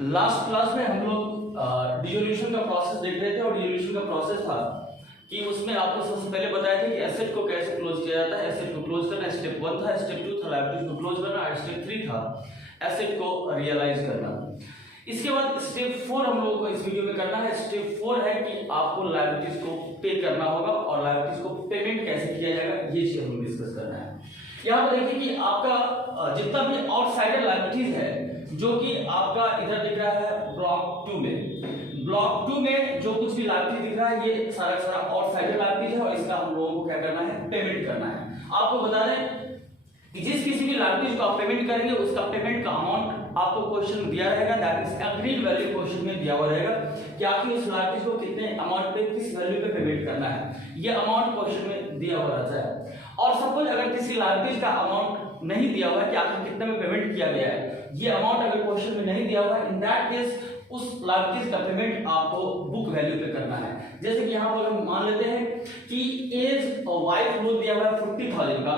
Last class में हम लोग डिसोल्यूशन का प्रोसेस देख रहे थे और डिसोल्यूशन का प्रोसेस था कि उसमें आपको सबसे पहले बताया था कि एसिड को कैसे क्लोज किया जाता है। एसिड को क्लोज करना स्टेप 1 था, स्टेप 2 था लाइब्रेरी को क्लोज करना और स्टेप 3 था एसिड को रियलाइज करना। इसके बाद स्टेप 4 हम लोगों को इस वीडियो में करना है। स्टेप 4 है कि आपको लाइबिलिटीज को पे करना होगा और लाइबिलिटीज को पेमेंट कैसे किया जाएगा ये चीज हम डिस्कस करना है। यहाँ पर देखिए कि आपका जितना भी आउटसाइडर लाइबिलिटीज है जो कि आपका इधर दिख रहा है ब्लॉक 2 में, ब्लॉक 2 में जो कुछ भी लाइबिलिटी दिख रहा है ये सारा सारा आउटसाइडर लाइबिलिटी है और इसका हम लोगों को क्या करना है, पेमेंट करना है। आपको बता दें कि जिस किसी भी लाइबिलिटी को आप पेमेंट करेंगे उसका पेमेंट का अमाउंट आपको क्वेश्चन में दिया रहेगा, that is agreed value question में दिया हुआ रहेगा कि आपकी उस लाइबिलिटी को कितने अमाउंट पे किस वैल्यू पे पेमेंट करना है, ये अमाउंट क्वेश्चन में दिया हुआ रहता है। और सपोज अगर किसी लाइबिलिटी का अमाउंट नहीं दिया हुआ है कि आपको कितने में पेमेंट किया गया है, ये अमाउंट अगर क्वेश्चन में नहीं दिया हुआ है, इन दैट केस उस लाइबिलिटी का पेमेंट आपको बुक वैल्यू पे करना है। जैसे कि यहाँ पर हम मान लेते हैं कि एज वाइफ लोन दिया हुआ है 40,000 का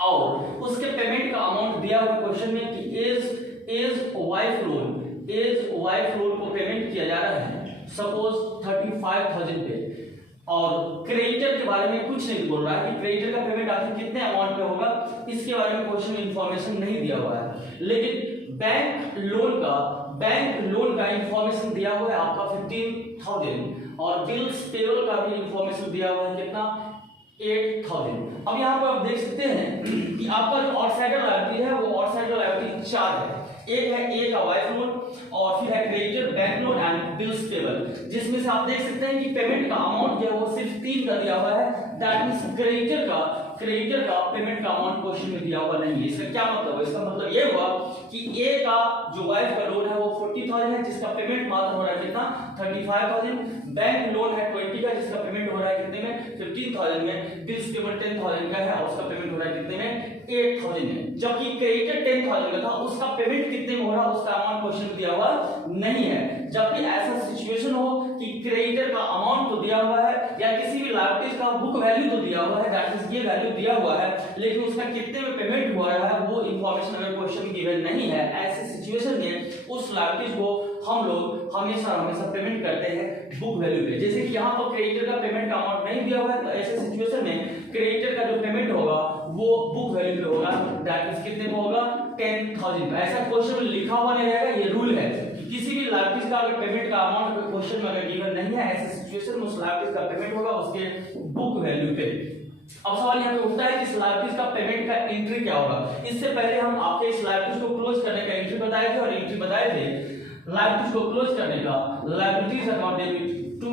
और उसके पेमेंट का अमाउंट दिया हुआ क्वेश्चन में कि एज वाइफ लोन को पेमेंट किया जा रहा है सपोज 35,000 पे और क्रेडिटर के बारे में कुछ नहीं बोल रहा है कि क्रेडिटर का पेमेंट आखिर कितने अमाउंट पे होगा, इसके बारे में क्वेश्चन में इंफॉर्मेशन नहीं दिया हुआ है। लेकिन बैंक लोन का इंफॉर्मेशन दिया हुआ है आपका 15,000 और बिल्स पेरोल का भी इंफॉर्मेशन दिया हुआ है कितना, 8,000। अब यहाँ पर आप देख सकते हैं कि आपका जो आउटसाइडर लायबिलिटी है वो आउटसाइडर लायबिलिटी 4 है। एक है ए का वाइफ लोन और फिर है creditor, bank loan and bills payable, जिसमें से आप देख सकते हैं कि पेमेंट का अमाउंट जो है वो सिर्फ 3 का दिया हुआ है, दैट मींस क्रेडिटर का पेमेंट का अमाउंट क्वेश्चन में दिया हुआ नहीं है। इसका क्या मतलब है? इसका मतलब ये हुआ कि ए का जो वाइफ का लोन है वो 40,000 है जिसका पेमेंट मात्र हो रहा है कितना, 35,000। बैंक लोन है 20 का जिसका पेमेंट हो रहा है कितने में, 15,000 में। बिल्स पेबल 10,000 का है और उसका पेमेंट हो रहा है कितने में, 8,000 में। जबकि क्रेडिटर 10,000 का था उसका पेमेंट कितने में हो रहा है, उसका अमाउंट क्वेश्चन में दिया हुआ नहीं है। जबकि ऐसा सिचुएशन हो कि क्रेडिटर का अमाउंट तो दिया हुआ है या किसी भी लायबिलिटी का बुक वैल्यू तो दिया हुआ है, दैट इज ये वैल्यू दिया हुआ है, लेकिन उसका कितने में पेमेंट हो रहा है वो इंफॉर्मेशन अगर क्वेश्चन में गिवन नहीं है, ऐसे सिचुएशन में उस लायबिलिटी को हम लोग हमेशा पेमेंट करते हैं बुक वैल्यू पे। जैसे कि यहाँ पर क्रेडिटर का पेमेंट का अमाउंट नहीं दिया हुआ है तो ऐसे सिचुएशन में क्रेडिटर का जो पेमेंट होगा वो बुक वैल्यू पे होगा, दैट इज कितने में होगा, 10,000। ऐसा क्वेश्चन में लिखा हुआ नहीं रहेगा, ये रूल है कि किसी भी लायबिलिटी का अगर पेमेंट का अमाउंट क्वेश्चन में अगर गिवन नहीं है, ऐसे सिचुएशन में उस लायबिलिटी का पेमेंट होगा उसके बुक वैल्यू पे। अब सवाल यहाँ पे उठता है कि इस लायबिलिटी का पेमेंट का एंट्री क्या होगा। इससे पहले हम आपके इस लायबिलिटी को क्लोज करने का एंट्री बताए थे और एंट्री बताए थे लायबिलिटी को क्लोज करने का, liabilities account debit to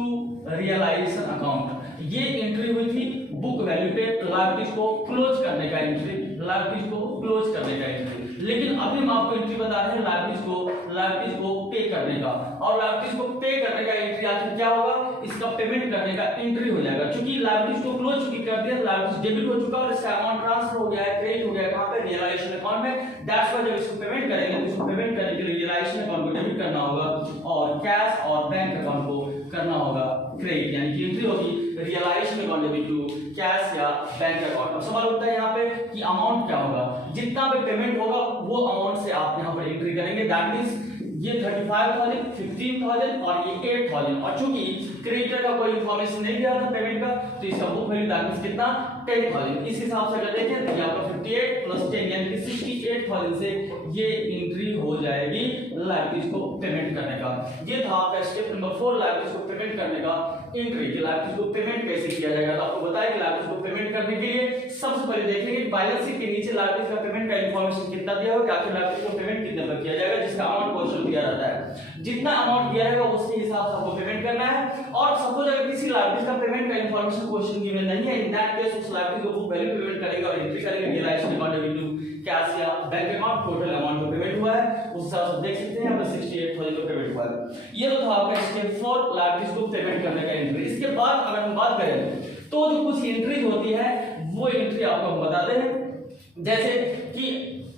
realisation account, ये एंट्री हुई थी बुक वैल्यू पे लायबिलिटीज को क्लोज करने का एंट्री, लायबिलिटीज को क्लोज करने का एंट्री। लेकिन अभी हम आपको एंट्री बता रहे हैं लायबिलिटीज को पे करने का, और लायबिलिटीज को पे करने का एंट्री आखिर क्या होगा, इसका पेमेंट करने का एंट्री हो जाएगा। क्योंकि लायबिलिटीज को क्लोज चुकी कर दिया, लायबिलिटीज डेबिट हो चुका और इसका अमाउंट ट्रांसफर हो गया है, क्रेडिट हो गया कहां पे, रियलाइजेशन अकाउंट में। दैट्स व्हाई जब इसको पेमेंट करेंगे तो इसको पेमेंट करने के लिए रियलाइजेशन अकाउंट को डेबिट करना होगा और कैश और बैंक अकाउंट को करना होगा क्रेडिट, यानी कि एंट्री होगी realisation account debit to cash या बैंक अकाउंट। अब सवाल उठता है यहाँ पे कि अमाउंट क्या होगा, जितना भी पेमेंट होगा वो अमाउंट से आप यहाँ पर एंट्री करेंगे, दैट मींस ये 35,000, 15,000 और ये 8,000। और चूंकि क्रेडिटर का कोई इंफॉर्मेशन नहीं दिया था पेमेंट का तो इसका बुक वैल्यू दैट मींस कितना, 10,000। इस हिसाब से अगर देखें तो यहाँ पर 58 प्लस 10 यानी कि 68,000 से ये एंट्री हो जाएगी लायबिलिटीज को पेमेंट करने का। ये था आपका स्टेप नंबर 4 लायबिलिटीज को पेमेंट करने का एंट्री की। लायबिलिटीज को पेमेंट कैसे किया जाएगा तो आपको बताया कि लायबिलिटीज को पेमेंट करने के लिए सबसे पहले देखेंगे बैलेंस शीट के नीचे लायबिलिटीज का पेमेंट का इंफॉर्मेशन कितना दिया हुआ है, आखिर लायबिलिटीज को पेमेंट कितने पर किया जाएगा, जिसका अमाउंट क्वेश्चन दिया रहता है। जितना अमाउंट दिया रहेगा उसके हिसाब से आपको पेमेंट करना है। और सपोज अगर किसी लायबिलिटीज का पेमेंट का इंफॉर्मेशन क्वेश्चन गिवन नहीं है, इन दैट केस उस लायबिलिटी को बुक वैल्यू पेमेंट करेंगे और एंट्री करेंगे realisation account debit to cash या बैंक अकाउंट, टोटल अमाउंट जो पेमेंट हुआ है उस हिसाब से देख सकते हैं यहाँ पर 68,000 जो पेमेंट हुआ है। ये तो था आपका स्टेप 4 लायबिलिटीज को पेमेंट करने का एंट्री। इसके बाद अगर हम बात करें तो जो कुछ एंट्रीज होती है वो एंट्री आपको हम बताते हैं, जैसे कि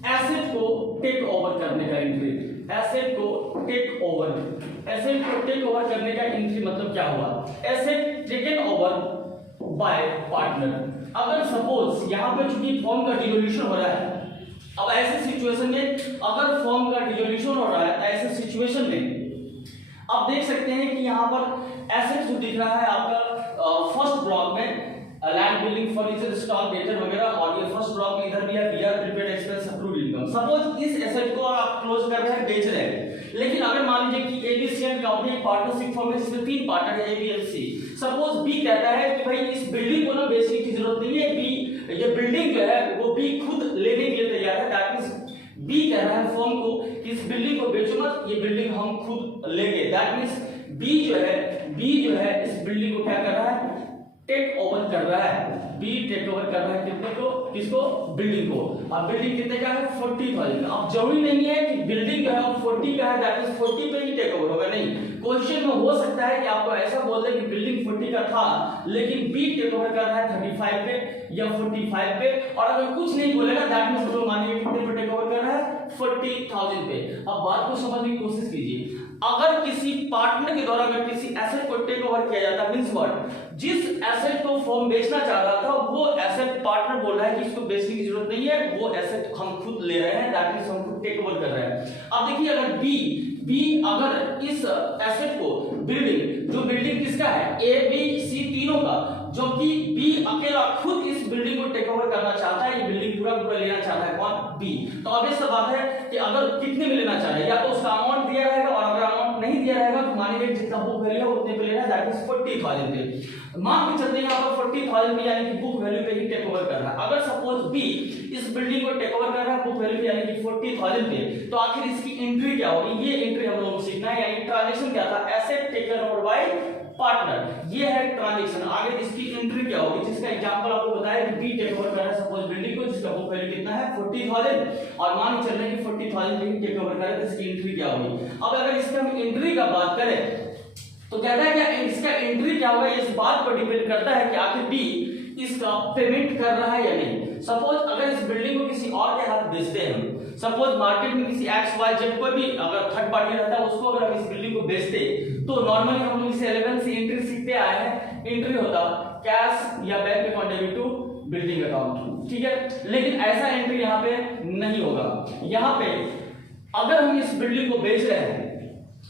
एसेट को टेक ओवर करने का एंट्री। एसेट को टेक ओवर करने का एंट्री मतलब क्या हुआ, asset taken over by partner. अगर सपोज यहाँ पे चूंकि फॉर्म का डिसोल्यूशन हो रहा है, अब ऐसे सिचुएशन में अगर फॉर्म का डिसोल्यूशन हो रहा है, ऐसे सिचुएशन में आप देख सकते हैं कि यहाँ पर एसेट जो दिख रहा है आपका फर्स्ट ब्लॉक में land building furniture stock debtor वगैरह, और ये फर्स्ट ब्लॉक में इधर भी है बियर prepaid expense approved income. Suppose इस एसेट को आप क्लोज कर रहे हैं, बेच रहे हैं, लेकिन अगर मान लीजिए कि एबीसीएन कंपनी पार्टनरशिप फॉर्म है जिसमें 3 पार्टनर है, A B and C. Suppose B कहता है कि भाई इस बिल्डिंग को ना बेचने की जरूरत नहीं है, बी ये बिल्डिंग जो है वो बी खुद लेने के लिए तैयार है। दैट मींस बी कह रहा है फर्म को कि इस बिल्डिंग को बेचो मत, ये बिल्डिंग हम खुद लेंगे। दैट मींस बी जो है इस बिल्डिंग को क्या कर रहा है, टेक ओवर कर रहा है। बी टेक ओवर कर रहा है कितने को, किसको, बिल्डिंग को। अब बिल्डिंग कितने का है, 40,000। अब जरूरी नहीं है कि बिल्डिंग जो है वो 40 का है, दैट मींस 40 पे ही टेक ओवर होगा, नहीं। क्वेश्चन में हो सकता है कि आपको ऐसा बोल दे कि बिल्डिंग 40 का था लेकिन बी टेक ओवर कर रहा है 35 पे या 45 पे, और अगर कुछ नहीं बोलेगा दैट मींस तो मानिए कितने पे टेक ओवर कर रहा है, 40,000 पे। अब बात को समझने की कोशिश कीजिए, अगर किसी पार्टनर के द्वारा अगर किसी एसेट को टेक ओवर किया जाता है, मींस व्हाट, जिस एसेट को फर्म बेचना चाह रहा था वो एसेट पार्टनर बोल रहा है कि इसको बेचने की जरूरत नहीं है, वो एसेट हम खुद ले रहे हैं, दैट मींस हम खुद टेक ओवर कर रहे हैं। अब देखिए अगर बी अगर इस एसेट को बिल्डिंग, जो बिल्डिंग किसका है, ए बी सी तीनों का, जो कि बी अकेला खुद इस बिल्डिंग को टेक ओवर करना चाहता है, ये बिल्डिंग पूरा लेना चाहता है, कौन, बी। तो अब इस बात है कि अगर कितने में लेना चाहे, या तो उसका अमाउंट दिया रहेगा, और अगर अमाउंट नहीं दिया रहेगा तो मानिए जितना बुक वैल्यू है उतने पे लेना है, दैट मींस 40,000 पे। मान के चलते हैं यहाँ पर 40,000 पे यानी कि बुक वैल्यू पे ही टेक ओवर कर रहा है। अगर सपोज बी इस बिल्डिंग को टेक ओवर कर रहा है बुक वैल्यू यानी कि 40,000 पे, तो आखिर इसकी एंट्री क्या होगी, ये एंट्री हम लोगों को सीखना है। यानी ट्रांजैक्शन क्या था, asset taken over by partner, ये है ट्रांजैक्शन। आगे इसकी एंट्री क्या होगी, जिसका एग्जांपल आपको बताया कि बी टेक ओवर कर रहा है सपोज बिल्डिंग को, जिसका बुक वैल्यू कितना है 40,000, और मान के चल रहे हैं कि 40,000 पे टेक ओवर कर रहा है, तो इसकी एंट्री क्या होगी। अब अगर इसका हम एंट्री का बात करें तो कहता है कि इसका एंट्री क्या होगा, इस बात पर डिपेंड करता है कि आखिर बी इसका पेमेंट कर रहा है या नहीं। सपोज अगर इस बिल्डिंग को किसी और के हाथ बेचते हैं, सपोज मार्केट में किसी एक्स वाई जेड कोई भी अगर थर्ड पार्टी रहता है उसको अगर हम इस बिल्डिंग को बेचते, तो नॉर्मली हम लोग इसे 11 से एंट्री सीखते आए हैं, एंट्री होता कैश या bank account debit to building account, ठीक है। लेकिन ऐसा एंट्री यहाँ पे नहीं होगा। यहाँ पे अगर हम इस बिल्डिंग को बेच रहे हैं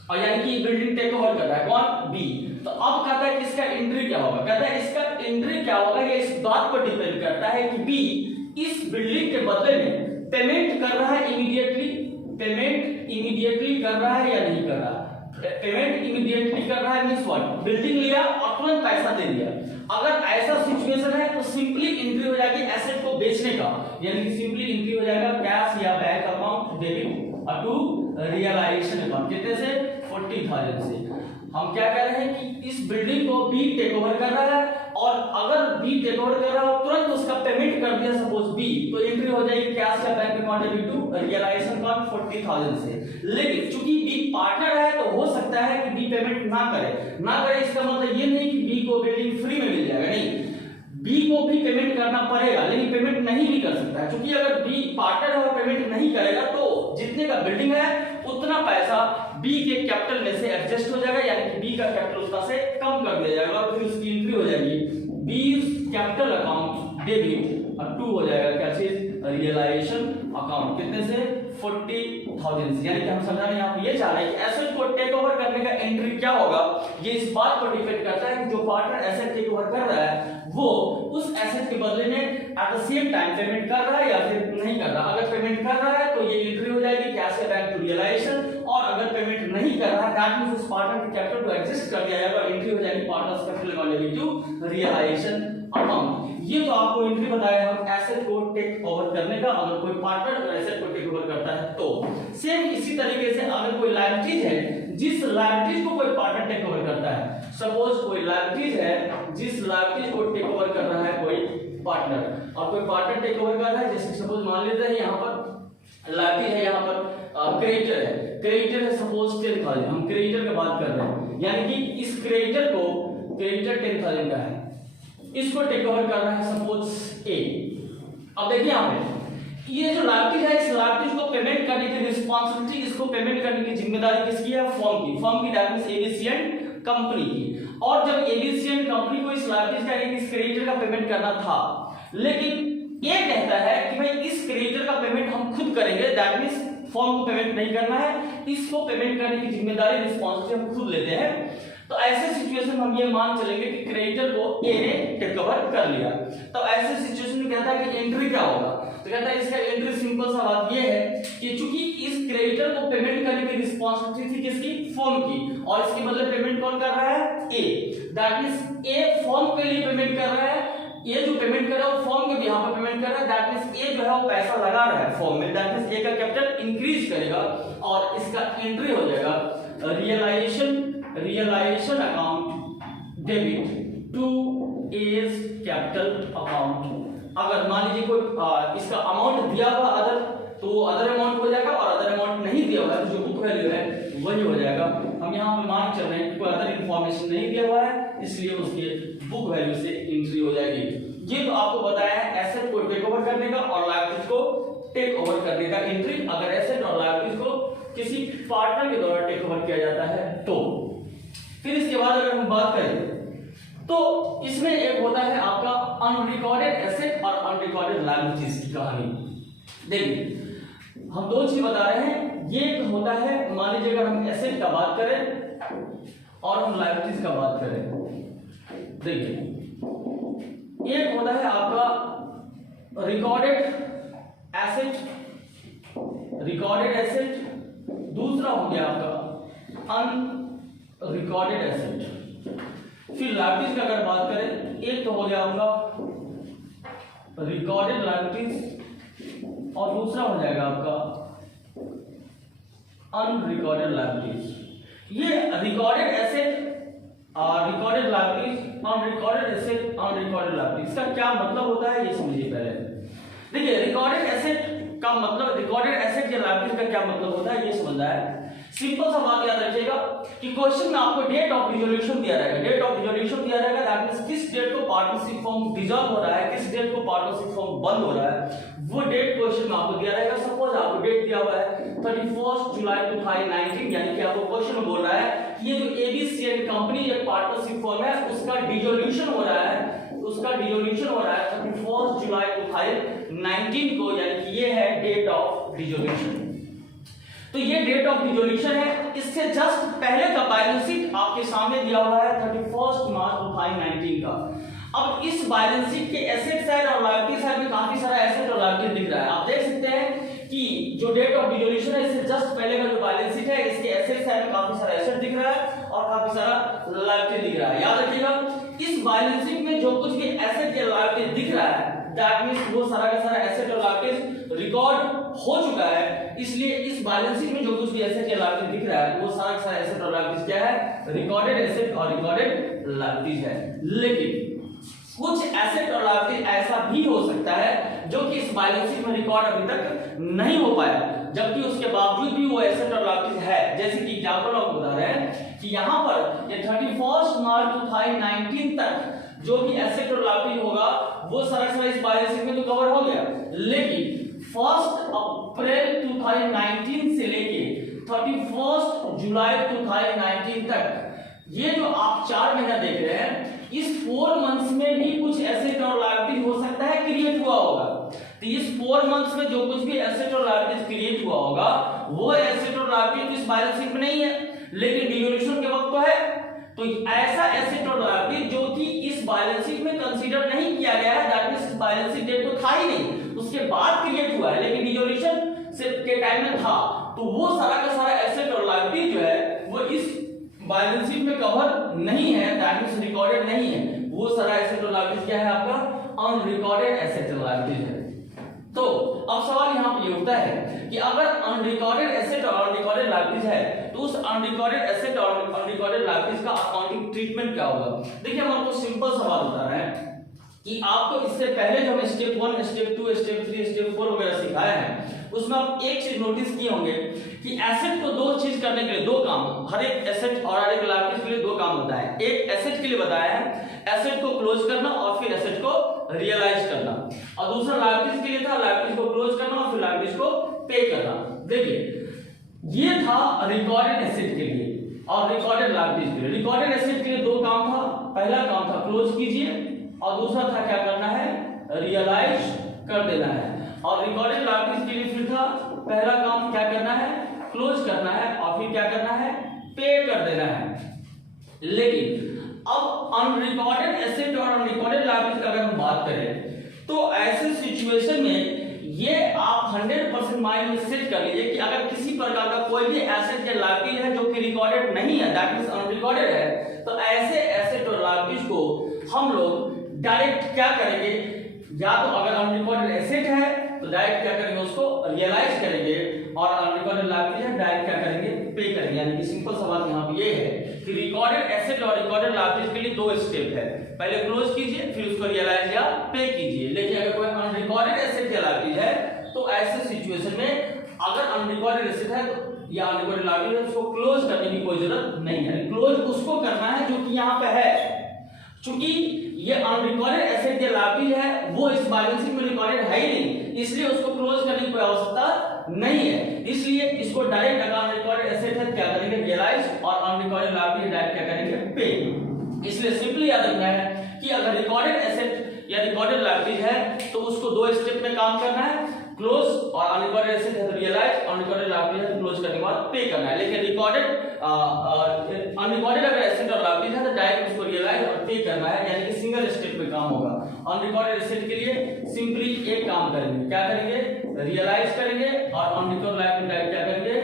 और यानी कि बिल्डिंग टेक ओवर कर रहा है कौन, बी, तो अब कहता है कि इसका एंट्री क्या होगा, कहता है इसका एंट्री क्या होगा, ये इस बात पर डिपेंड करता है कि बी इस बिल्डिंग के बदले में पेमेंट कर रहा है इमीडिएटली, पेमेंट इमीडिएटली कर रहा है या नहीं कर रहा। पेमेंट इमीडिएटली कर रहा है मींस व्हाट, बिल्डिंग लिया और तुरंत पैसा दे दिया। अगर ऐसा सिचुएशन है तो सिंपली एंट्री हो जाएगी एसेट को बेचने का, यानी कि सिंपली एंट्री हो जाएगा कैश या bank account debit to realisation account, कितने से, 40,000 से। हम क्या कह रहे हैं कि इस बिल्डिंग को बी टेक ओवर कर रहा है, और अगर बी टेक ओवर कर रहा है और तुरंत उसका पेमेंट कर दिया सपोज बी, तो एंट्री हो जाएगी कैश या bank account debit to realisation account 40,000 से। लेकिन चूंकि बी पार्टनर है तो हो सकता है कि बी पेमेंट ना करे, इसका मतलब ये नहीं कि बी को बिल्डिंग फ्री में मिल जाएगा, नहीं, बी को भी पेमेंट करना पड़ेगा, लेकिन पेमेंट नहीं भी कर सकता है, क्योंकि अगर बी पार्टनर है और पेमेंट नहीं करेगा तो जितने का बिल्डिंग है उतना पैसा बी के कैपिटल में से एडजस्ट हो जाएगा, यानी कि बी का कैपिटल उतना से कम कर दिया जाएगा, और फिर उसकी एंट्री हो जाएगी बी कैपिटल अकाउंट डेबिट और टू हो जाएगा क्या चीज, रियलाइजेशन अकाउंट, कितने से, 40,000 से। यानी कि हम समझा रहे हैं, आप ये चाह रहे हैं कि एसेट को टेक ओवर करने का एंट्री क्या होगा, ये इस बात पर डिपेंड करता है कि जो पार्टनर एसेट टेक ओवर कर रहा है वो उस एसेट के बदले में at the same time payment कर रहा है या फिर नहीं कर रहा। अगर पेमेंट कर रहा है तो ये एंट्री हो जाएगी कैश या बैंक टू रियलाइजेशन, और अगर पेमेंट नहीं कर रहा है दैट मींस उस पार्टनर के कैपिटल को एडजस्ट कर दिया जाएगा, एंट्री हो जाएगी partners capital account debit to realisation account. ये तो आपको एंट्री बताया हम एसेट को टेक ओवर करने का, अगर कोई पार्टनर एसेट को टेक ओवर करता है तो। सेम इसी तरीके से अगर कोई लायबिलिटीज है, जिस लायबिलिटीज को कोई पार्टनर टेक ओवर करता है, सपोज कोई लायबिलिटीज है जिस लायबिलिटीज को टेक ओवर कर रहा है कोई पार्टनर, और कोई पार्टनर टेक ओवर कर रहा है, जैसे सपोज मान लेते हैं यहाँ पर लायबिलिटी है, यहाँ पर क्रेडिटर है सपोज 10,000, हम क्रेडिटर की बात कर रहे हैं, यानी कि इस क्रेडिटर 10,000 का है, इसको टेक ओवर कर रहा है सपोज ए। अब देखिए यहाँ पे ये जो लायबिलिटी है, इस लायबिलिटी को पेमेंट करने की रिस्पांसिबिलिटी, इसको पेमेंट करने की जिम्मेदारी किसकी है, फर्म की दैट मींस एबीसीएन कंपनी की। और जब एबीसीएन कंपनी को इस लायबिलिटी का यानी इस क्रेडिटर का पेमेंट करना था, लेकिन ये कहता है कि भाई इस क्रेडिटर का पेमेंट हम खुद करेंगे, दैट मींस फर्म को पेमेंट नहीं करना है, इसको पेमेंट करने की जिम्मेदारी रिस्पॉन्सिबिलिटी हम खुद लेते हैं। तो ऐसे सिचुएशन में हम ये मान चलेंगे कि क्रेडिटर को ए ने टेक ओवर कर लिया। तो ऐसे सिचुएशन में कहता है कि एंट्री क्या होगा, तो कहता है इसका एंट्री सिंपल सा बात ये है कि चूंकि इस क्रेडिटर को पेमेंट करने की रिस्पॉन्सिबिलिटी थी किसकी, फर्म की, और इसके बदले पेमेंट कौन कर रहा है, ए। दैट मींस ए फर्म के लिए पेमेंट कर रहा है, ये जो पेमेंट कर रहा है वो फर्म के यहाँ पे पेमेंट कर रहा है। दैट मींस ए जो है वो पैसा लगा रहा है फर्म में, दैट मींस ए का कैपिटल इंक्रीज करेगा और इसका एंट्री हो जाएगा realisation account debit to A's capital account. अगर मान लीजिए कोई इसका अमाउंट दिया हुआ अदर, तो अदर अमाउंट हो जाएगा, और अदर अमाउंट नहीं दिया हुआ है तो जो बुक वैल्यू है वही हो जाएगा। हम यहाँ पे मान चल रहे हैं कोई अदर इंफॉर्मेशन नहीं दिया हुआ है, इसलिए उसके बुक वैल्यू से एंट्री हो जाएगी। ये तो आपको बताया है एसेट को टेक ओवर करने का और लायबिलिटीज को टेक ओवर करने का एंट्री, अगर एसेट और लायबिलिटीज को किसी पार्टनर के द्वारा टेक ओवर किया जाता है तो। फिर इसके बाद अगर हम बात करें तो इसमें एक होता है आपका अनरिकॉर्डेड एसेट और अनरिकॉर्डेड लायबिलिटीज की कहानी। देखिए हम दो चीज बता रहे हैं, ये होता है मान लीजिए अगर हम एसेट का बात करें और हम लायबिलिटीज का बात करें। देखिए एक होता है आपका रिकॉर्डेड एसेट, दूसरा हो गया आपका अनरिकॉर्डेड एसेट। फिर लायबिलिटीज का अगर बात करें, एक तो हो गया आपका रिकॉर्डेड लायबिलिटीज और दूसरा हो जाएगा आपका अनरिकॉर्डेड लायबिलिटीज। ये recorded asset, recorded liabilities, unrecorded asset, unrecorded liabilities का क्या मतलब होता है ये समझिए पहले। देखिए रिकॉर्डेड एसेट का मतलब, रिकॉर्डेड एसेट या लायबिलिटीज का क्या मतलब होता है ये समझना है। सिंपल सा बात याद रखिएगा कि क्वेश्चन में आपको डेट ऑफ डिसोल्यूशन दिया रहेगा, डेट ऑफ डिसोल्यूशन दिया रहेगा, दैट मींस किस डेट को पार्टनरशिप फॉर्म डिसॉल्व हो रहा है, किस डेट को पार्टनरशिप फॉर्म बंद हो रहा है, वो डेट क्वेश्चन में आपको दिया रहेगा। सपोज आपको डेट दिया हुआ है 31 जुलाई 2019, यानी कि आपको क्वेश्चन में बोल रहा है कि ये जो एबीसीएल कंपनी एक पार्टनरशिप फॉर्म है उसका डिसोल्यूशन हो रहा है, उसका डिसोल्यूशन हो रहा है 31 जुलाई 2019 को, यानी कि ये है डेट ऑफ डिसोल्यूशन। तो ये डेट ऑफ डिसोल्यूशन है, इससे जस्ट पहले का बैलेंस शीट आपके सामने दिया हुआ है 31 मार्च 2019 का। अब इस बैलेंस शीट के एसेट साइड और लायबिलिटी साइड में काफी सारा एसेट और लायबिलिटी दिख रहा है। आप देख सकते हैं कि जो डेट ऑफ डिसोल्यूशन है इससे जस्ट पहले का जो बैलेंस शीट है इसके एसेट साइड में काफी सारा एसेट दिख रहा है और काफी सारा लायबिलिटी दिख रहा है। याद रखिएगा इस बैलेंस शीट में जो कुछ भी एसेट या लायबिलिटी दिख रहा है दैट मींस वो सारा का सारा एसेट और लायबिलिटी रिकॉर्ड हो चुका है, इसलिए इस बैलेंस शीट में जो कुछ भी एसेट या लायबिलिटी दिख रहा है वो सारा का सारा एसेट और लायबिलिटी क्या है, रिकॉर्डेड एसेट और रिकॉर्डेड लायबिलिटी है। लेकिन कुछ एसेट और लायबिलिटी ऐसा भी हो सकता है जो कि इस बैलेंस शीट में रिकॉर्ड अभी तक नहीं हो पाया, जबकि उसके बावजूद भी वो एसेट और लायबिलिटी है। जैसे कि एग्जांपल आपको बता रहे हैं कि यहाँ पर ये 31 मार्च 2019 तक जो भी एसेट और लायबिलिटी होगा वो सारा इस बैलेंस शीट में तो कवर हो गया, लेकिन 1 अप्रैल 2019 से लेके 31 जुलाई 2019 तक ये जो आप 4 महीना देख रहे हैं इस 4 मंथ्स में भी कुछ एसेट और लायबिलिटी हो सकता है क्रिएट हुआ होगा। तो इस 4 मंथ्स में जो कुछ भी एसेट और लायबिलिटी क्रिएट हुआ होगा वो एसेट और लायबिलिटी इस बैलेंस शीट में नहीं है, लेकिन डिसोल्यूशन के वक्त तो है। तो ऐसा एसेट और लायबिलिटी जो कि इस बैलेंस शीट में कंसीडर नहीं किया गया है, दैट मींस इस बैलेंस शीट डेट तो था ही नहीं, उसके बाद क्रिएट हुआ है लेकिन डिसोल्यूशन से के टाइम में था, तो वो सारा का सारा एसेट और लायबिलिटी जो है वो इस बैलेंस शीट में कवर नहीं है, दैट मींस रिकॉर्डेड नहीं है। वो सारा एसेट और लायबिलिटी क्या है आपका, अनरिकॉर्डेड एसेट और लायबिलिटी है। तो अब सवाल यहाँ पे ये उठता है कि अगर अनरिकॉर्डेड एसेट और अनरिकॉर्डेड लायबिलिटी है तो उस अनरिकॉर्डेड एसेट और अनरिकॉर्डेड लायबिलिटी का अकाउंटिंग ट्रीटमेंट क्या होगा। देखिए हम आपको सिंपल सवाल बता रहे हैं कि आपको इससे पहले जो हम स्टेप 1, स्टेप 2, स्टेप 3, स्टेप 4 वगैरह सिखाए हैं उसमें आप एक चीज नोटिस किए होंगे कि एसेट को 2 चीज करने के लिए 2 काम, हर एक एसेट और हर एक लायबिलिटी के लिए 2 काम होता है। एक एसेट के लिए बताया है एसेट को क्लोज करना और फिर एसेट को रियलाइज करना, और दूसरा लायबिलिटीज के लिए था लायबिलिटीज को क्लोज करना और फिर लायबिलिटीज को पे करना। देखिए ये था रिकॉर्डेड एसेट के लिए और रिकॉर्डेड लायबिलिटीज के लिए। रिकॉर्डेड एसेट के लिए 2 काम था, पहला काम था क्लोज कीजिए और दूसरा था क्या करना है, रियलाइज कर देना है। और रिकॉर्डेड लायबिलिटीज के लिए फिर था पहला काम क्या करना है, क्लोज करना है और फिर क्या करना है, पे कर देना है। लेकिन अब अनरिकॉर्डेड एसेट और अनरिकॉर्डेड लायबिलिटी अगर हम बात करें तो ऐसे सिचुएशन में ये आप 100% माइंड में सेट कर लीजिए कि अगर किसी प्रकार का कोई भी एसेट या लायबिलिटी है जो कि रिकॉर्डेड नहीं है, दैट मींस अनरिकॉर्डेड है, तो ऐसे एसेट और लायबिलिटीज को हम लोग डायरेक्ट क्या करेंगे, या तो अगर अनरिकॉर्डेड एसेट है तो डायरेक्ट क्या करेंगे, उसको रियलाइज करेंगे, और अनरिकॉर्डेड लायबिलिटी है डायरेक्ट क्या करेंगे, पे करेंगे। यानी कि सिंपल सा बात यहाँ पे ये है कि रिकॉर्डेड एसेट और रिकॉर्डेड लायबिलिटी के लिए दो स्टेप है, पहले क्लोज कीजिए फिर उसको रियलाइज या पे कीजिए। लेकिन अगर कोई अनरिकॉर्डेड एसेट या लायबिलिटी है तो ऐसे सिचुएशन में अगर अनरिकॉर्डेड एसेट है या अनरिकॉर्डेड लायबिलिटी है उसको क्लोज करने की कोई जरूरत नहीं है। क्लोज उसको करना है जो कि यहाँ पे है, क्योंकि ये अनरिकॉर्डेड एसेट या लायबिलिटी है वो इस बैलेंस शीट में रिकॉर्डेड है ही नहीं, इसलिए उसको क्लोज करने की कोई आवश्यकता नहीं है। इसलिए इसको डायरेक्ट अगर अनरिकॉर्डेड एसेट है क्या करेंगे, रियलाइज, और अनरिकॉर्डेड लायबिलिटी डायरेक्ट क्या करेंगे, पे। इसलिए सिंपली याद रखना है कि अगर रिकॉर्डेड एसेट या रिकॉर्डेड लायबिलिटी है तो उसको दो स्टेप में काम करना है, क्लोज, और अनरिकॉर्डेड एसेट है तो रियलाइज, अनरिकॉर्डेड लायबिलिटी है तो क्लोज करने के बाद पे करना है। लेकिन रिकॉर्डेड अनरिकॉर्डेड अगर एसेट और लायबिलिटी है तो डायरेक्ट उसको रियलाइज और पे करना है, यानी कि सिंगल स्टेप में काम होगा। अनरिकॉर्डेड एसेट के लिए सिंपली एक काम करेंगे, क्या करेंगे, रियलाइज करेंगे, और अनरिकॉर्डेड लायबिलिटी क्या करेंगे,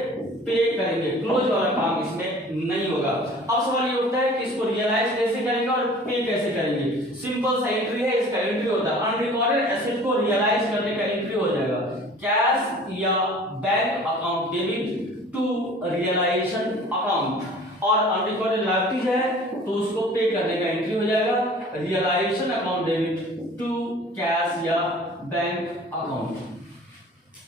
पे करेंगे। क्लोज वाला काम इसमें नहीं होगा। अब सवाल ये उठता है कि इसको रियलाइज कैसे करेंगे और पे कैसे करेंगे। सिंपल सा एंट्री है, इसका एंट्री होता है अनरिकॉर्डेड एसेट को रियलाइज करने का एंट्री हो जाएगा कैश या bank account debit to realisation account, और अनरिकॉर्डेड लायबिलिटी है तो उसको पे करने का एंट्री हो जाएगा realisation account debit to cash या बैंक अकाउंट।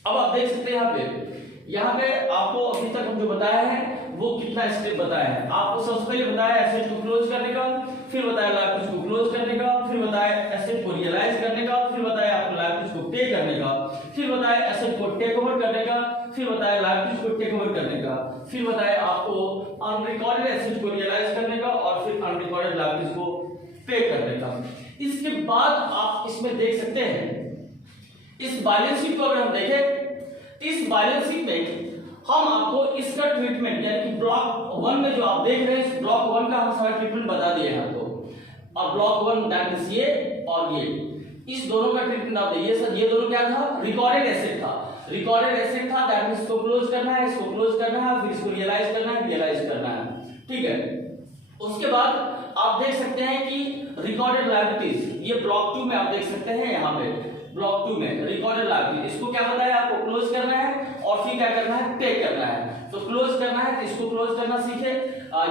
अब आप देख सकते हैं यहाँ पे आपको अभी तक हम जो बताया है वो कितना स्टेप बताया है। आपको सबसे पहले बताया एसेट को क्लोज करने का, फिर बताया लायबिलिटी को क्लोज करने का, फिर बताया एसेट को रियलाइज करने का, फिर बताया आपको लायबिलिटी को पे करने का, फिर बताया एसेट को टेक ओवर करने का, फिर बताया लायबिलिटी को टेक ओवर करने का, फिर बताया आपको अनरिकॉर्डेड एसेट को रियलाइज करने का, और फिर अनरिकॉर्डेड लायबिलिटी को पे करने का। इसके बाद आप इसमें देख सकते हैं इस बैलेंस शीट को अगर हम देखें, इस बैलेंस शीट में हम आपको इसका ट्रीटमेंट यानी कि ब्लॉक 1 में जो आप देख रहे हैं ब्लॉक 1 का हम सारा ट्रीटमेंट बता दिए हैं आपको, और ब्लॉक 1 दैट मींस ये और ये, इस दोनों का ट्रीटमेंट आप देखिए सर। ये दोनों क्या था, रिकॉर्डेड एसेट था, रिकॉर्डेड एसेट था, दैट मींस इसको क्लोज करना है, इसको क्लोज करना है, फिर इसको रियलाइज करना है, रियलाइज करना है, ठीक है। उसके बाद आप देख सकते हैं कि रिकॉर्डेड लायबिलिटीज, ये ब्लॉक 2 में आप देख सकते हैं, यहाँ पे ब्लॉक 2 में रिकॉर्डेड लायबिलिटी, इसको क्या बताया आपको, क्लोज करना है और फिर क्या करना है, पे करना है। तो क्लोज करना है तो इसको क्लोज करना सीखे,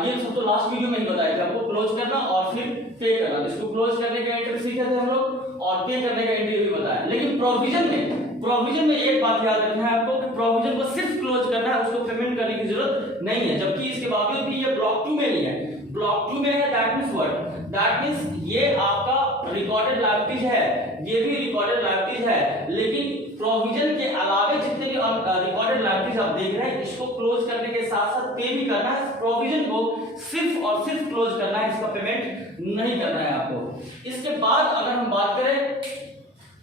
ये सब तो लास्ट वीडियो में ही बताया था आपको, क्लोज करना और फिर पे करना। इसको क्लोज करने का एंट्री सीखे थे हम लोग, और पे करने का एंट्री भी बताया। लेकिन प्रोविजन में एक बात याद रखना है आपको कि प्रोविजन को सिर्फ क्लोज करना है, उसको पेमेंट करने की जरूरत नहीं है, जबकि इसके बावजूद भी ये ब्लॉक 2 में नहीं है, ब्लॉक 2 में है। That means what, that means ये आपका रिकॉर्डेड लायबिलिटीज है, ये भी रिकॉर्डेड लायबिलिटीज है, लेकिन प्रोविजन के अलावे जितने भी रिकॉर्डेड लायबिलिटीज आप देख रहे हैं इसको क्लोज करने के साथ साथ पे भी करना है। प्रोविजन को सिर्फ और सिर्फ क्लोज करना है, इसका पेमेंट नहीं करना है आपको। इसके बाद अगर हम बात करें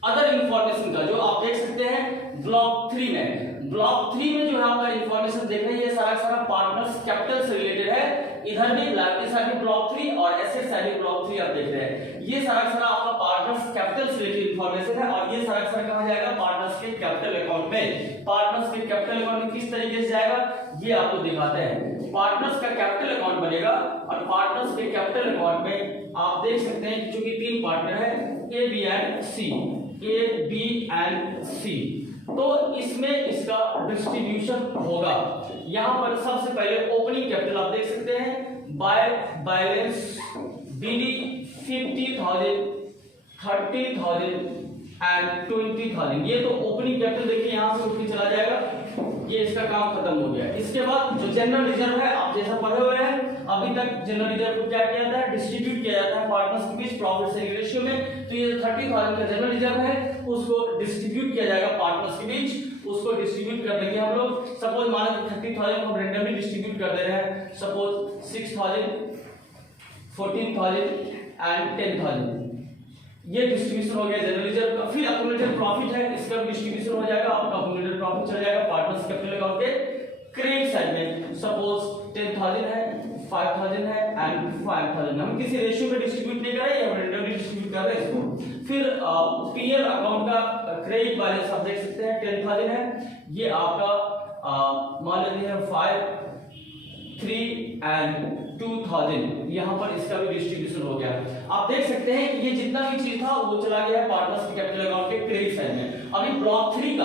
अदर इंफॉर्मेशन का, जो आप देख सकते हैं ब्लॉक 3 में, ब्लॉक 3 में जो है आपका इंफॉर्मेशन देख रहे हैं, ये सारा पार्टनर्स कैपिटल से रिलेटेड है। इधर भी लायबिलिटी साइड में ब्लॉक 3 और एसेट साइड में ब्लॉक 3 आप देख रहे हैं, ये सारा आपका पार्टनर्स कैपिटल से रिलेटेड इंफॉर्मेशन है, और ये सारा कहां जाएगा, पार्टनर्स के कैपिटल अकाउंट में। पार्टनर्स के कैपिटल अकाउंट में किस तरीके से जाएगा ये आपको दिखाते हैं। पार्टनर्स का कैपिटल अकाउंट बनेगा, और पार्टनर्स के कैपिटल अकाउंट में आप देख सकते हैं क्योंकि 3 पार्टनर है A B and C, A B and C, तो इसमें इसका डिस्ट्रीब्यूशन होगा। यहां पर सबसे पहले ओपनिंग कैपिटल आप देख सकते हैं, बाय बैलेंस बीडी 50,000, 30,000 एंड 20,000, ये तो ओपनिंग कैपिटल देखिए यहां से उठ के चला जाएगा, ये इसका काम खत्म हो गया। इसके बाद जो जनरल रिजर्व है आप जैसा पढ़े हुए हैं अभी तक, जनरल रिजर्व को क्या किया जाता है, डिस्ट्रीब्यूट किया जाता है पार्टनर्स के बीच प्रॉफिट शेयरिंग रेशियो में। तो ये 30,000 का जनरल रिजर्व है उसको डिस्ट्रीब्यूट किया जाएगा पार्टनर्स के बीच, उसको डिस्ट्रीब्यूट कर देंगे हम लोग। सपोज मान लो 30,000 को रैंडमली डिस्ट्रीब्यूट कर दे रहे हैं, सपोज 6,000, 14,000 एंड 10,000, ये डिस्ट्रीब्यूशन हो गया जनरल रिजर्व का। फिर अक्यूमुलेटेड प्रॉफिट है, इसका भी डिस्ट्रीब्यूशन हो जाएगा, आपका अक्यूमुलेटेड प्रॉफिट चला जाएगा पार्टनर्स कैपिटल अकाउंट के क्रेडिट साइड में सपोज 10,000 है, 5,000 है एंड 5,000, हम किसी रेशियो में डिस्ट्रीब्यूट नहीं कर रहे हैं, रैंडमली डिस्ट्रीब्यूट कर रहे हैं इसको। फिर पीएल अकाउंट का क्रेडिट बैलेंस आप देख सकते हैं 10,000 है, ये आपका मान लेते हैं 5, 3 एंड 2000, यहाँ पर इसका भी डिस्ट्रीब्यूशन हो गया। आप देख सकते हैं कि ये जितना भी चीज था वो चला गया है पार्टनर्स के कैपिटल अकाउंट के क्रेडिट साइड में। अभी ब्लॉक 3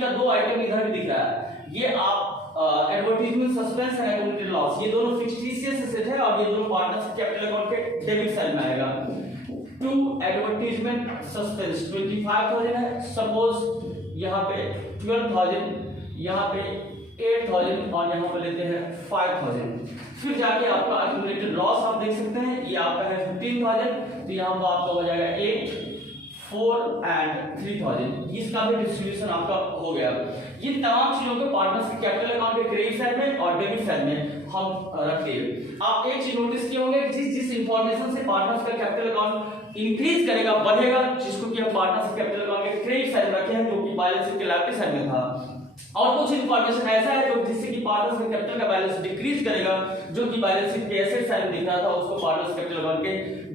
का दो आइटम इधर भी दिख रहा है, ये आप advertisement suspense and accumulated loss, ये दोनों फिक्स्ड एसेट है और ये दोनों पार्टनर्स के कैपिटल अकाउंट के डेबिट साइड में आएगा। टू एडवर्टाइजमेंट सस्पेंस 25,000 है, सपोज यहाँ पे 12,000, यहाँ पे 8,000 और यहाँ पर लेते हैं 5,000। फिर जाके आपका एक्यूमुलेटेड लॉस आप देख सकते हैं, ये आपका है 15,000, तो यहाँ पर आपका हो जाएगा 8, 4 एंड 3,000, इसका भी डिस्ट्रीब्यूशन आपका हो गया। ये तमाम चीजों को पार्टनर्स के कैपिटल अकाउंट के क्रेडिट साइड में और डेबिट साइड में हम रखते हैं। आप एक चीज नोटिस किए होंगे, जिस इंफॉर्मेशन से पार्टनर्स का कैपिटल अकाउंट इंक्रीज करेगा, बढ़ेगा, जिसको कि हम पार्टनर्स के कैपिटल अकाउंट के क्रेडिट साइड में रखे हैं, जो कि बैलेंस शीट के लायबिलिटी साइड में था। और कुछ इंफॉर्मेशन ऐसा है जो जिससे कि पार्टनर्स के कैपिटल का बैलेंस डिक्रीज करेगा, जो कि बैलेंस शीट के एसेट साइड में दिख रहा था, उसको पार्टनर्स कैपिटल अकाउंट के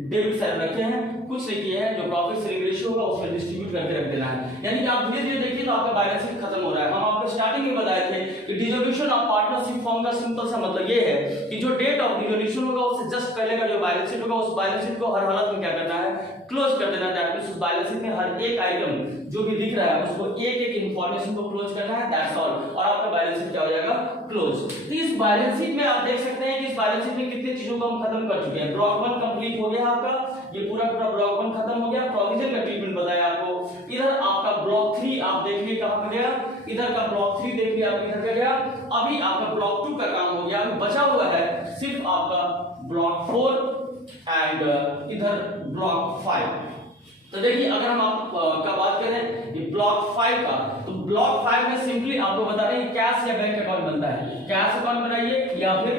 डेबिट साइड रखे हैं। कुछ नहीं किए हैं, जो प्रॉफिट शेयरिंग रेशियो होगा उसमें डिस्ट्रीब्यूट करके रख देना है। यानी कि आप धीरे धीरे देखिए तो आपका बैलेंस शीट खत्म हो रहा है। हम आपको स्टार्टिंग में बताए थे कि डिसोल्यूशन ऑफ पार्टनरशिप फॉर्म का सिंपल सा मतलब ये है कि जो डेट ऑफ डिसोल्यूशन होगा उससे जस्ट पहले का जो बैलेंस शीट होगा, उस बैलेंस शीट को हर हालत में क्या करना है, क्लोज कर देना है। दैट मींस उस बैलेंस शीट में हर एक आइटम जो भी दिख रहा है उसको एक एक इंफॉर्मेशन को क्लोज करना है, दैट्स ऑल, और आपका बैलेंस शीट क्या हो जाएगा, क्लोज। तो इस बैलेंस शीट में आप देख सकते हैं कि इस बैलेंस शीट में कितनी चीजों को हम खत्म कर चुके हैं। ब्लॉक 1 कंप्लीट हो गया आपका, ये पूरा ब्लॉक 1 खत्म हो गया, प्रोविजन का ट्रीटमेंट बताया आपको। इधर आपका ब्लॉक 3 आप देखिए कहां पे गया, इधर का ब्लॉक 3 देखिए आप इधर पे गया। अभी आपका ब्लॉक 2 का काम हो गया, अभी बचा हुआ है सिर्फ आपका ब्लॉक 4 एंड इधर ब्लॉक 5। तो देखिए अगर हम का बात करें ये ब्लॉक 5 का, तो ब्लॉक 5 में सिंपली आपको बता रहे हैं कैश या बैंक अकाउंट बनता है। कैश अकाउंट बनाइए या फिर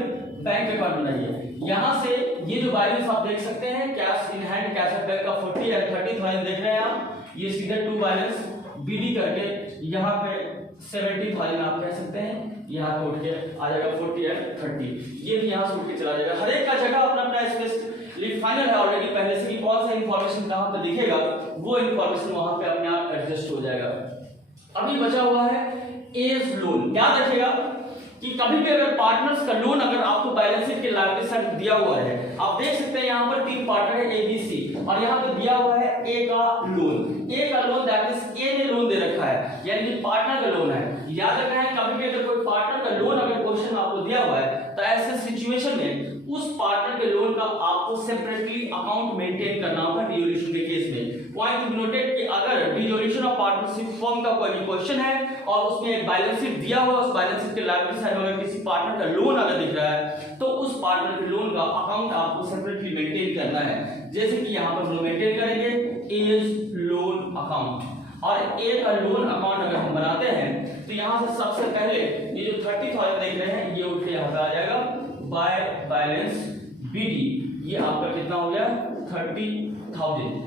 बैंक अकाउंट बनाइए। यहां से ये जो बैलेंस आप देख सकते हैं, cash in hand, cash at bank का 40 और 30,000 देख रहे हैं आप, ये सीधे टू बैलेंस बीडी करके यहाँ पे 70,000 आप कह सकते हैं, यहाँ पे उठ के आ जाएगा 40 और 30, ये भी यहाँ से उठ के चला जाएगा। हर एक का जगह अपना अपना स्पेस फाइनल है ऑलरेडी पहले से कि कौन सा इंफॉर्मेशन कहां पे दिखेगा, वो इंफॉर्मेशन वहां पे अपने आप एडजस्ट हो जाएगा। अभी बचा हुआ है एज लोन। याद रखिएगा कि कभी भी अगर पार्टनर्स का लोन अगर आपको बैलेंस शीट के लायबिलिटी साइड दिया हुआ है, आप देख सकते हैं यहाँ पर 3 पार्टनर है ए बी सी, और यहाँ पे दिया हुआ है ए का लोन। ए का लोन दैट मींस ए ने लोन दे रखा है, यानी कि पार्टनर का लोन है। याद रखना है कभी भी अगर कोई पार्टनर का लोन अगर क्वेश्चन आपको दिया हुआ है, तो ऐसे सिचुएशन में उस पार्टनर के लोन का आपको सेपरेटली अकाउंट मेंटेन करना होगा डिसोल्यूशन के केस में। पॉइंट टू बी नोटेड कि अगर डिसोल्यूशन ऑफ पार्टनरशिप फॉर्म का कोई क्वेश्चन है और उसमें एक बैलेंस शीट दिया हुआ है, उस बैलेंस शीट के लायबिलिटी साइड में किसी पार्टनर का लोन अगर दिख रहा है, तो उस पार्टनर के लोन का अकाउंट आपको सेपरेटली मेंटेन करना है। जैसे कि यहाँ पर हम मेंटेन करेंगे एज लोन अकाउंट, और ए का लोन अकाउंट अगर हम बनाते हैं तो यहाँ से सबसे पहले ये जो 30,000 देख रहे हैं, ये उठ के यहाँ पे आ जाएगा बाय बैलेंस बीडी, ये आपका कितना हो गया 30,000।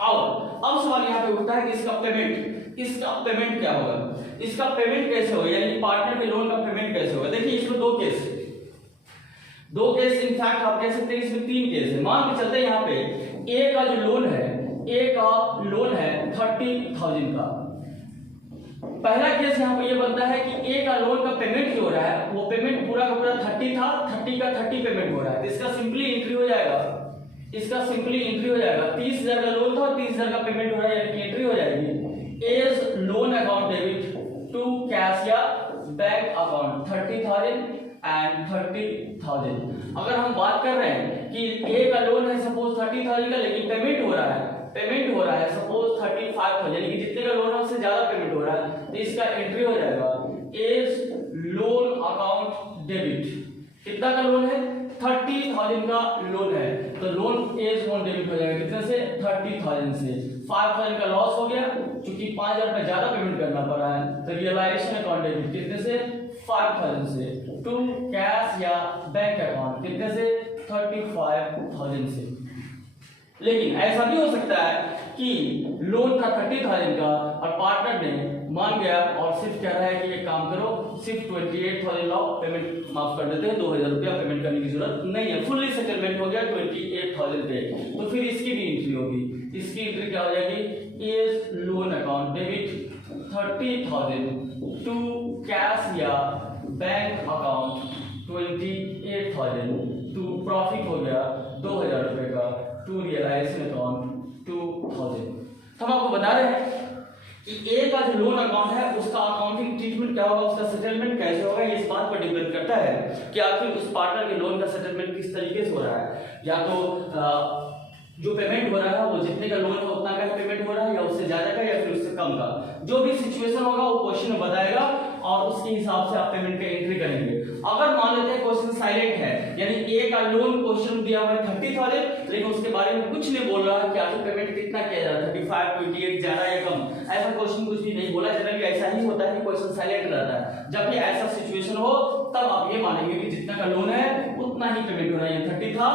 और अब सवाल यहाँ पे उठता है कि इसका पेमेंट क्या होगा, इसका पेमेंट कैसे होगा, यानी पार्टनर के लोन का पेमेंट कैसे होगा। देखिए इसमें दो केस इनफैक्ट आप कह सकते हैं इसमें 3 केस है। मान के चलते हैं यहाँ पे ए का जो लोन है, ए का लोन है 30,000 का। पहला केस यहाँ पे ये बनता है कि ए का लोन का पेमेंट जो हो रहा है, वो पेमेंट पूरा का पूरा 30 था, 30 का 30 पेमेंट हो रहा है। इसका सिंपली एंट्री हो जाएगा, 30,000 का लोन था और 30,000 का पेमेंट हो रहा है, यानी एंट्री हो जाएगी A's loan account debit to cash या बैंक अकाउंट 30,000 एंड 30,000। अगर हम बात कर रहे हैं कि ए का लोन है सपोज 30,000 का, लेकिन पेमेंट हो रहा है सपोज 35,000, यानी कि जितने का लोन है उससे ज्यादा पेमेंट हो रहा है, तो इसका एंट्री हो जाएगा एज लोन अकाउंट डेबिट। कितना का लोन है 30,000 का लोन है, तो लोन एज लोन डेबिट हो जाएगा कितने से 30,000 से। 5,000 का लॉस हो गया क्योंकि 5,000 रुपए ज्यादा पेमेंट करना पड़ रहा है, तो रियलाइजेशन अकाउंट डेबिट कितने से 5,000 से टू कैश या बैंक अकाउंट कितने से 35,000 से। लेकिन ऐसा भी हो सकता है कि लोन था 30,000 का और पार्टनर ने मान गया और सिर्फ कह रहा है कि ये काम करो सिर्फ 28,000 लाओ, पेमेंट माफ कर देते हैं, 2,000 रुपया पेमेंट करने की जरूरत नहीं है, फुल्ली सेटलमेंट हो गया 28,000 पे। तो फिर इसकी भी एंट्री होगी, इसकी एंट्री क्या हो जाएगी, A's loan account debit 30,000 to cash या बैंक अकाउंट 28,000 टू प्रॉफिट हो गया 2,000 रुपए का टू रियलाइजेशन अकाउंट 2,000। हम आपको बता रहे हैं कि ए का जो लोन अकाउंट है उसका अकाउंटिंग ट्रीटमेंट क्या होगा, उसका सेटलमेंट कैसे होगा, ये इस बात पर डिपेंड करता है कि आखिर उस पार्टनर के लोन का सेटलमेंट किस तरीके से हो रहा है। या तो जो पेमेंट हो रहा है वो जितने का लोन है उतना का पेमेंट हो रहा है, या उससे ज्यादा का, या फिर उससे कम का। जो भी सिचुएशन होगा वो क्वेश्चन में बताएगा और उसके हिसाब से आप पेमेंट का एंट्री करेंगे। अगर मान लेते हैं क्वेश्चन साइलेंट है, यानी ए का लोन क्वेश्चन दिया हुआ है 30,000, लेकिन उसके बारे में कुछ नहीं बोल रहा है कि आखिर पेमेंट कितना किया जा रहा है, 35, 28, ज्यादा या कम, ऐसा क्वेश्चन कुछ भी नहीं बोला। जनरली ऐसा ही होता है कि क्वेश्चन साइलेंट रहता है। जब भी ऐसा सिचुएशन हो तब आप ये मानेंगे कि जितना का लोन है उतना ही पेमेंट हो रहा है। 30 था,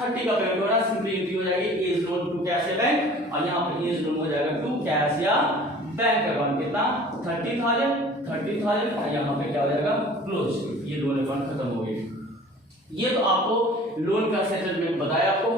30 का पेमेंट हो रहा है, सिंपली एंट्री हो जाएगी एज लोन टू कैश या बैंक, और यहाँ पे एज लोन हो जाएगा टू कैश या बैंक अकाउंट। कितना, 30,000, यहाँ पे क्या हो जाएगा, क्लोज, ये लोन अकाउंट खत्म हो गई। ये तो आपको लोन का सेटलमेंट बताया आपको।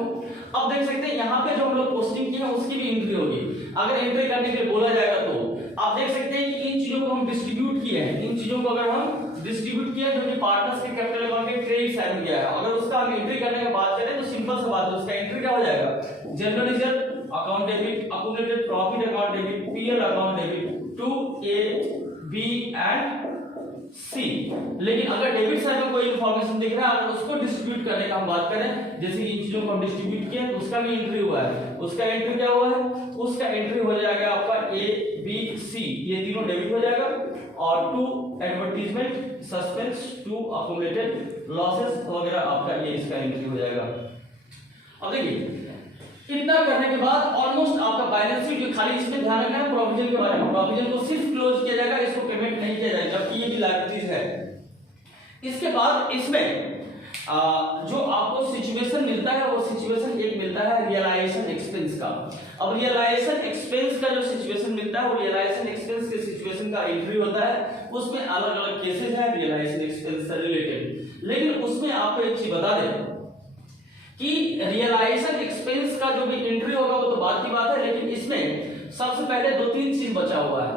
अब देख सकते हैं यहाँ पे जो हम लोग पोस्टिंग की है उसकी भी एंट्री होगी। अगर एंट्री करने के लिए बोला जाएगा तो आप देख सकते हैं कि इन चीजों को हम डिस्ट्रीब्यूट किए हैं, इन चीजों को अगर हम डिस्ट्रीब्यूट किया जो कि पार्टनर्स के कैपिटल अकाउंट के क्रेडिट साइड में गया है, अगर उसका हम एंट्री करने की बात करें तो सिंपल सी बात है, उसका एंट्री क्या हो जाएगा, general reserve account debit, accumulated profit account debit, PL account debit to A B and C. लेकिन अगर डेबिट साइड में कोई इंफॉर्मेशन दिख रहा है, अगर उसको डिस्ट्रीब्यूट करने का हम बात करें, जैसे इन चीजों को हम डिस्ट्रीब्यूट किए तो उसका भी एंट्री हुआ है, उसका एंट्री क्या हुआ है, उसका एंट्री हो जाएगा आपका ए बी सी, ये तीनों डेबिट हो जाएगा, और to advertisement suspense to accumulated losses वगैरह आपका ये इसका एंट्री हो जाएगा। अब देखिए इतना करने के बाद ऑलमोस्ट आपका बैलेंस शीट, जो खाली इसमें ध्यान रखना है प्रोविजन के बारे में, प्रोविजन को सिर्फ क्लोज किया जाएगा, इसको पेमेंट नहीं किया जाएगा, जबकि ये भी लायबिलिटीज है। इसके बाद इसमें जो आपको सिचुएशन मिलता है वो सिचुएशन एक मिलता है रियलाइजेशन एक्सपेंस का। अब रियलाइजेशन एक्सपेंस का जो सिचुएशन मिलता है वो रियलाइजेशन एक्सपेंस के सिचुएशन का एंट्री होता है, उसमें अलग अलग केसेस है रियलाइजेशन एक्सपेंस से रिलेटेड। लेकिन उसमें आपको एक चीज बता दें कि रियलाइजेशन एक्सपेंस का जो भी एंट्री होगा वो तो बात की बात है, लेकिन इसमें सबसे पहले 2-3 चीज बचा हुआ है।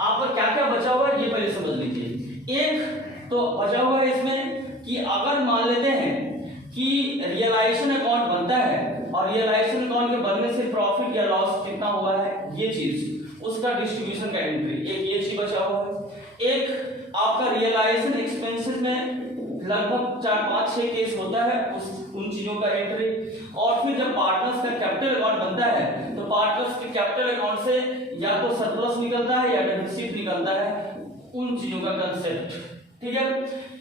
आपका क्या क्या बचा हुआ है ये पहले समझ लीजिए। एक तो बचा हुआ है इसमें कि अगर मान लेते हैं कि रियलाइजेशन अकाउंट बनता है और रियलाइजेशन अकाउंट के बनने से प्रॉफिट या लॉस कितना हुआ है ये चीज, उसका डिस्ट्रीब्यूशन का एंट्री, एक ये चीज बचा हुआ है। एक आपका रियलाइजेशन एक्सपेंसेस में लगभग 4-5-6 केस होता है, उन चीजों का एंट्री। और फिर जब पार्टनर्स का कैपिटल अकाउंट बनता है तो पार्टनर्स के कैपिटल अकाउंट से या तो सरप्लस निकलता है या डेफिसिट निकलता है, उन चीजों का कंसेप्ट। ठीक है,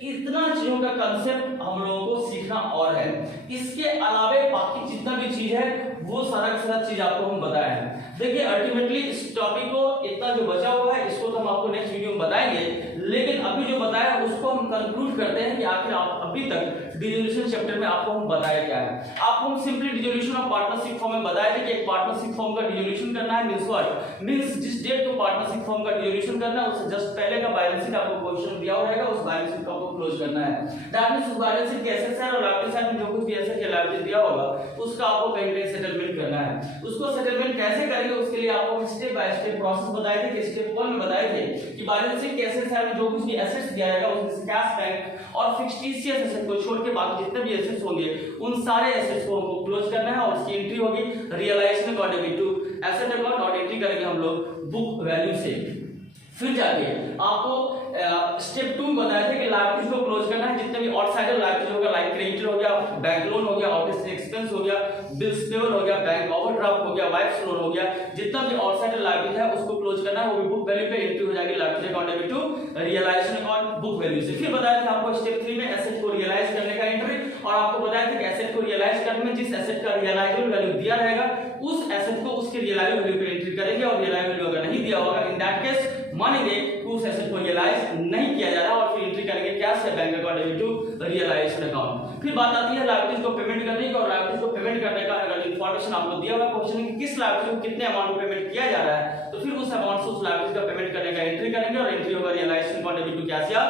इतना चीजों का कंसेप्ट हम लोगों को सीखना और है। इसके अलावे बाकी जितना भी चीज है वो सारा चीज आपको हम बताए हैं। देखिए अल्टीमेटली इस टॉपिक को इतना जो बचा हुआ है इसको तो हम आपको नेक्स्ट वीडियो में बताएंगे, लेकिन अभी जो बताया उसको हम कंक्लूड करते हैं कि आखिर आप अभी तक डिसोल्यूशन चैप्टर में आपको हम बताया क्या है। आपको हम simply dissolution of partnership form में बताया था कि एक पार्टनरशिप फॉर्म का डिसोल्यूशन करना है, मींस व्हाट, मींस जिस डेट को पार्टनरशिप फॉर्म का डिसोल्यूशन करना है उससे जस्ट पहले का बैलेंस शीट आपको क्वेश्चन दिया रहेगा, उस बैलेंस शीट को आपको क्लोज करना है। दैट मींस उस बैलेंस शीट के एसेट्स और लायबिलिटी साइड में जो कुछ भी एसेट या लायबिलिटी दिया होगा उसका आपको कहीं ना कहीं सेटलमेंट करना है। उसको सेटलमेंट कैसे करेंगे उसके लिए आपको स्टेप बाय स्टेप प्रोसेस बताए थे कि स्टेप 1 में बताए थे कि बैलेंस शीट के एसेट्स में जो कुछ भी एसेट्स दिया जाएगा उसमें से कैश बैंक और फिक्स्ड एसेट को छोड़ के बाकी जितने भी एसेट्स होंगे उन सारे एसेट्स को हमको क्लोज करना है, और उसकी एंट्री होगी realisation account debit to asset account, और एंट्री करेंगे हम लोग बुक वैल्यू से। फिर जाके आपको स्टेप 2 बताया था कि लायबिलिटीज को क्लोज करना है, जितने भी आउटसाइडर लायबिलिटीज होगा, लाइक क्रेडिटर हो गया, बैंक लोन हो गया, आउटस्टैंडिंग एक्सपेंस हो गया, बिल्स पेबल हो गया, बैंक ओवरड्राफ्ट हो गया, वाइफ्स लोन हो गया, जितना भी आउटसाइडर लायबिलिटी है उसको क्लोज करना है, वो भी बुक वैल्यू पे एंट्री हो जाएगी liability account debit to realisation account book value से। फिर बताया था आपको स्टेप 3 में एसेट को रियलाइज करने का एंट्री, और आपको बताया था कि एसेट को रियलाइज करने में जिस एसेट का रियलाइजेबल वैल्यू दिया रहेगा उस एसेट को उसके रियलाइजेबल वैल्यू पे एंट्री करेंगे, और रियलाइजेबल वैल्यू अगर नहीं दिया होगा इन दैट केस मानेंगे कि उस एसेट को रियलाइज नहीं किया जा रहा, और फिर एंट्री करेंगे कैश या bank account debit to realisation account. फिर बात आती है लायबिलिटीज को पेमेंट करने की, और लायबिलिटीज को पेमेंट करने का अगर इंफॉर्मेशन आपको दिया हुआ है क्वेश्चन कि किस लायबिलिटी को कितने अमाउंट पेमेंट किया जा रहा है, तो फिर उस अमाउंट से उस लायबिलिटी का पेमेंट करने का एंट्री करेंगे, और एंट्री होगा realisation account debit to cash या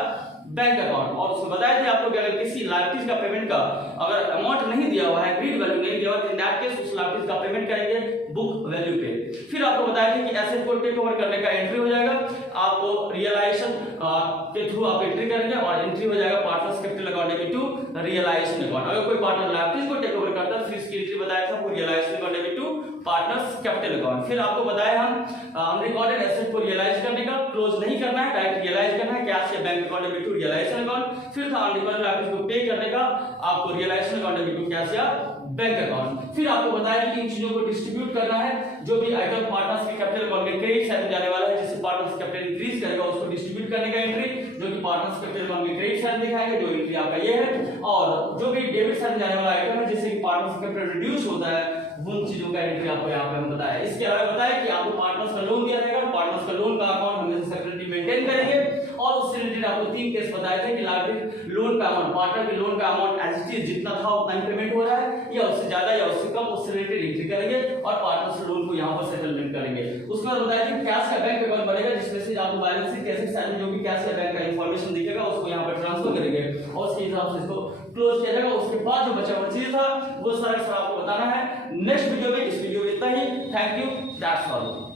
बैंक अकाउंट। और उसमें बताया था आपको कि अगर किसी लाइबिलिटीज का पेमेंट का अगर अमाउंट नहीं दिया हुआ है, एग्रीड वैल्यू नहीं दिया हुआ, तो इन दैट केस उस लाइबिलिटीज का पेमेंट करेंगे बुक वैल्यू पे। फिर आपको बताया था कि एसेट को टेक ओवर करने का एंट्री हो जाएगा, आपको रियलाइजेशन के थ्रू आप एंट्री करेंगे और एंट्री हो जाएगा partners capital account debit to realisation account. अगर कोई पार्टनर लाइबिलिटीज को टेक ओवर करता है फिर इसकी एंट्री बताया था realisation account debit to partners capital account. फिर आपको बताया हम रिकॉर्डेड एसेट को रियलाइज करने का, क्लोज नहीं करना है, डायरेक्ट रियलाइज करना है कैश या bank account debit to realisation account. फिर था अनरिकॉर्डेड लायबिलिटीज को पे करने का, आपको realisation account debit to cash या बैंक अकाउंट। फिर आपको बताया कि इन चीजों को डिस्ट्रीब्यूट करना है, जो भी आइटम पार्टनर्स के कैपिटल अकाउंट में क्रेडिट साइड में जाने वाला है, जिससे पार्टनर्स कैपिटल इंक्रीज करेगा उसको डिस्ट्रीब्यूट करने का एंट्री, जो कि पार्टनर्स कैपिटल अकाउंट में क्रेडिट साइड दिखाएंगे, जो एंट्री आपका ये है। और जो भी डेबिट साइड में जाने वाला आइटम है जिससे पार्टनर्स कैपिटल रिड्यूस होता है, उन चीजों का एंट्री आपको यहाँ पे हम बताया। इसके अलावा बताया कि आपको पार्टनर्स का लोन दिया जाएगा, पार्टनर्स का लोन का अकाउंट हमेशा सेपरेटली मेंटेन करेंगे। और उससे रिलेटेड आपको 3 केस बताए थे कि लायबिलिटी लोन का अमाउंट, पार्टनर के लोन का अमाउंट एज इट इज जितना था उतना ही पेमेंट हो रहा है या उससे ज्यादा या उससे कम, उससे रिलेटेड एंट्री करेंगे और पार्टनर्स लोन को यहाँ पर सेटलमेंट करेंगे। उसके बाद बताया कि कैश का बैंक अकाउंट बनेगा, जिसमें से आपको बैलेंस शीट कैसे साइड में जो भी कैश का बैंक का इंफॉर्मेशन दिखेगा उसको यहाँ पर ट्रांसफर करेंगे और उसके हिसाब से इसको क्लोज किया जाएगा। उसके बाद जो बचा हुआ चीज था वो सारा आपको बताना है नेक्स्ट वीडियो में। इस वीडियो में इतना ही। Thank you, that's all.